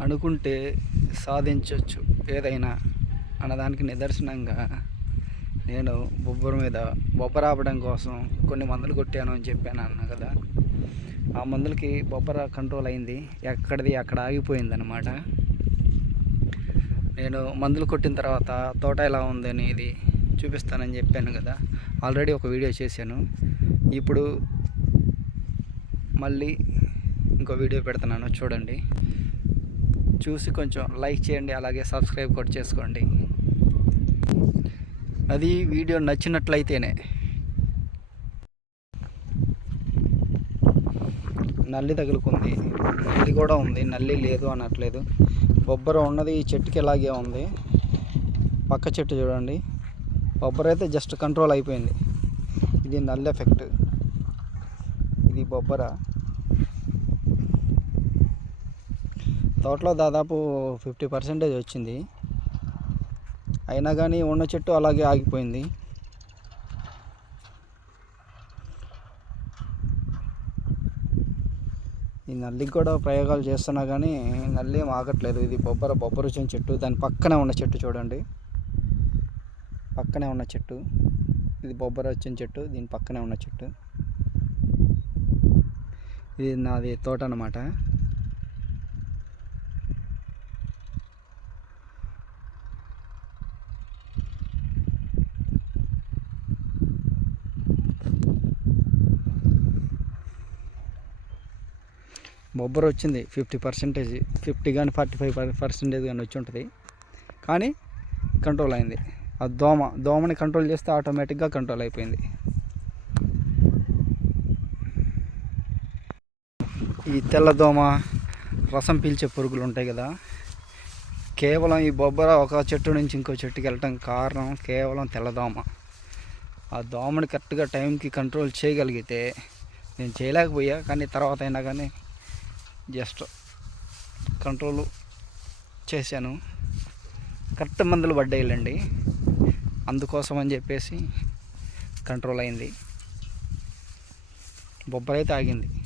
అనుకుంటే సాధించవచ్చు ఏదైనా అన్నదానికి నిదర్శనంగా నేను బొబ్బర మీద బొబ్బర ఆపడం కోసం కొన్ని మందులు కొట్టాను అని చెప్పాను అన్న కదా. ఆ మందులకి బొబ్బర కంట్రోల్ అయింది. ఎక్కడిది? అక్కడ ఆగిపోయింది అనమాట నేను మందులు కొట్టిన తర్వాత తోట ఎలా ఉంది అనేది చూపిస్తానని చెప్పాను కదా. ఆల్రెడీ ఒక వీడియో చేశాను. ఇప్పుడు మళ్ళీ ఇంకో వీడియో పెడుతున్నాను. చూడండి. చూసి కొంచెం లైక్ చేయండి అలాగే సబ్స్క్రైబ్ కూడా చేసుకోండి. అది వీడియో నచ్చినట్లయితేనే. నల్లి తగులుకుంది. నల్లి కూడా ఉంది. నల్లి లేదు అనట్లేదు. బొబ్బర ఉన్నది ఈ చెట్టుకి ఇలాగే ఉంది. పక్క చెట్టు చూడండి. బొబ్బర అయితే జస్ట్ కంట్రోల్ అయిపోయింది. ఇది నల్లి ఎఫెక్ట్. ఇది బొబ్బర. తోటలో దాదాపు ఫిఫ్టీ పర్సెంటేజ్ వచ్చింది. అయినా కానీ ఉన్న చెట్టు అలాగే ఆగిపోయింది. ఈ నల్లికి కూడా ప్రయోగాలు చేస్తున్నా కానీ నల్లి ఏం ఆగట్లేదు. ఇది బొబ్బర బొబ్బర వచ్చిన చెట్టు. దాని పక్కనే ఉన్న చెట్టు చూడండి. పక్కనే ఉన్న చెట్టు. ఇది బొబ్బర వచ్చిన చెట్టు. దీని పక్కనే ఉన్న చెట్టు. ఇది నాది తోట అన్నమాట. బొబ్బర వచ్చింది ఫిఫ్టీ పర్సెంటేజ్ ఫిఫ్టీ కానీ ఫార్టీ ఫైవ్ పర్సెంటేజ్ కానీ వచ్చి ఉంటుంది. కానీ కంట్రోల్ అయింది. ఆ దోమ దోమని కంట్రోల్ చేస్తే ఆటోమేటిక్గా కంట్రోల్ అయిపోయింది. ఈ తెల్ల దోమ రసం పీల్చే పురుగులు ఉంటాయి కదా కేవలం ఈ బొబ్బర ఒక చెట్టు నుంచి ఇంకో చెట్టుకి వెళ్ళటం కారణం కేవలం తెల్లదోమ ఆ దోమని కరెక్ట్గా టైంకి కంట్రోల్ చేయగలిగితే నేను చేయలేకపోయా కానీ తర్వాత అయినా కానీ జస్ట్ కంట్రోల్ చేశాను. కరెక్ట్ మందులు పడ్డాయిలండి. అందుకోసం అని చెప్పేసి కంట్రోల్ అయింది. బొబ్బరైతే ఆగింది